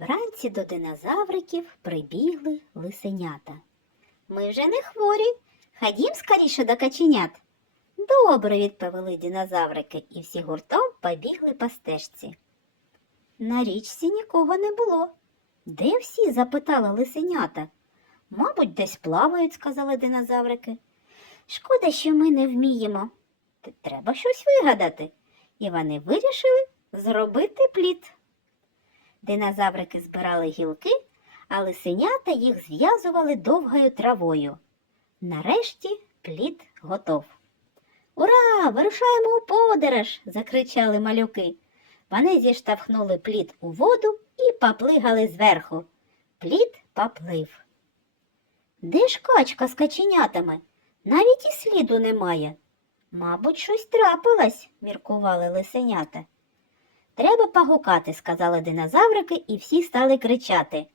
Вранці до динозавриків прибігли лисенята. Ми вже не хворі. Ходім скоріше до каченят. Добре, відповіли динозаврики, і всі гуртом побігли по стежці. На річці нікого не було. Де всі? запитала лисенята. Мабуть, десь плавають, сказали динозаврики. Шкода, що ми не вміємо. Треба щось вигадати. І вони вирішили зробити плід. Динозаврики збирали гілки, а лисенята їх зв'язували довгою травою. Нарешті плід готов. Ура! Вирушаємо у подорож! закричали малюки. Вони зіштовхнули плід у воду і поплигали зверху. Плід поплив. Де ж качка з каченятами? Навіть і сліду немає. Мабуть, щось трапилось, міркували лисенята. Треба погукати, сказали динозаврики, і всі стали кричати.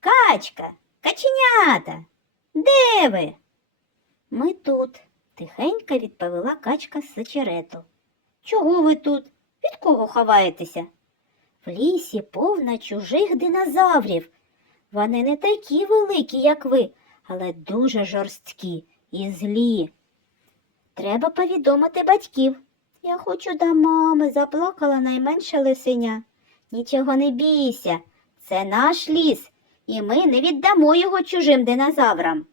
Качка, каченята, де ви? Ми тут, тихенько відповіла качка з сечерету. Чого ви тут? Від кого ховаєтеся? В лісі повно чужих динозаврів. Вони не такі великі, як ви, але дуже жорсткі і злі. Треба повідомити батьків. Я хочу до мами, заплакала найменша лисеня. Нічого не бійся, це наш ліс, і ми не віддамо його чужим динозаврам.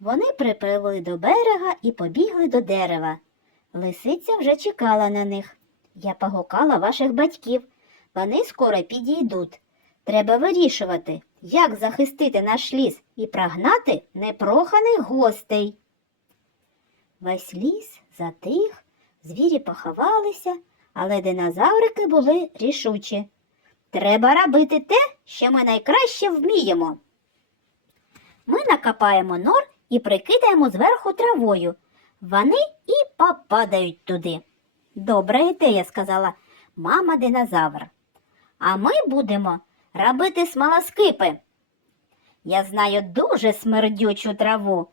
Вони припливли до берега і побігли до дерева. Лисиця вже чекала на них. Я погукала ваших батьків. Вони скоро підійдуть. Треба вирішувати, як захистити наш ліс і прогнати непроханих гостей. Весь ліс затих, звірі поховалися, але динозаврики були рішучі. Треба робити те, що ми найкраще вміємо. Ми накопаємо нор і прикидаємо зверху травою. Вони і попадають туди. Добра ідея, сказала мама динозавр. А ми будемо робити смолоскипи. Я знаю дуже смердючу траву.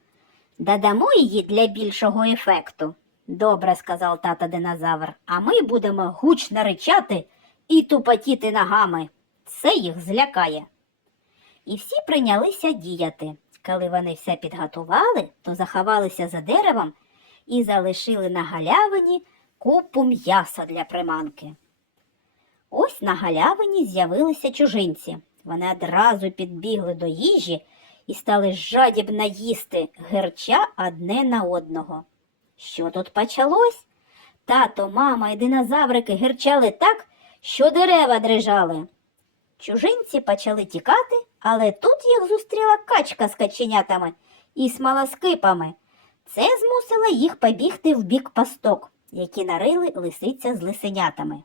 Додамо її для більшого ефекту. Добре, сказав тата динозавр, а ми будемо гучно ричати і тупотіти ногами. Це їх злякає. І всі прийнялися діяти. Коли вони все підготували, то заховалися за деревом і залишили на галявині купу м'яса для приманки. Ось на галявині з'явилися чужинці. Вони одразу підбігли до їжі і стали жадібно їсти герча одне на одного. Що тут почалось? Тато, мама і динозаврики герчали так, що дерева дрижали. Чужинці почали тікати, але тут їх зустріла качка з каченятами і смолоскипами. Це змусило їх побігти в бік пасток, які нарили лисиця з лисенятами.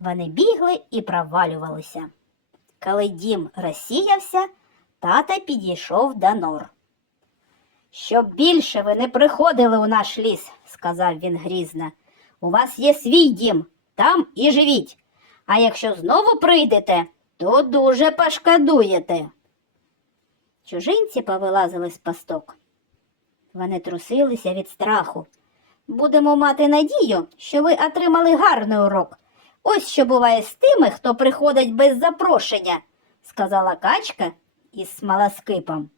Вони бігли і провалювалися. Коли дім розсіявся, тата підійшов до нор. Щоб більше ви не приходили у наш ліс, сказав він грізно. У вас є свій дім, там і живіть. А якщо знову прийдете, то дуже пошкодуєте. Чужинці повилазили з пасток. Вони трусилися від страху. Будемо мати надію, що ви отримали гарний урок. Ось що буває з тими, хто приходить без запрошення, сказала качка із смолоскипом.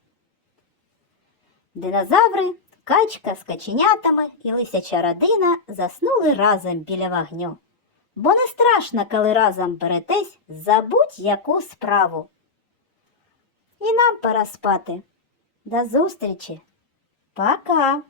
Динозаври, качка з каченятами і лисяча родина заснули разом біля вогню. Бо не страшно, коли разом беретесь за будь-яку справу. І нам пора спати. До зустрічі. Пока.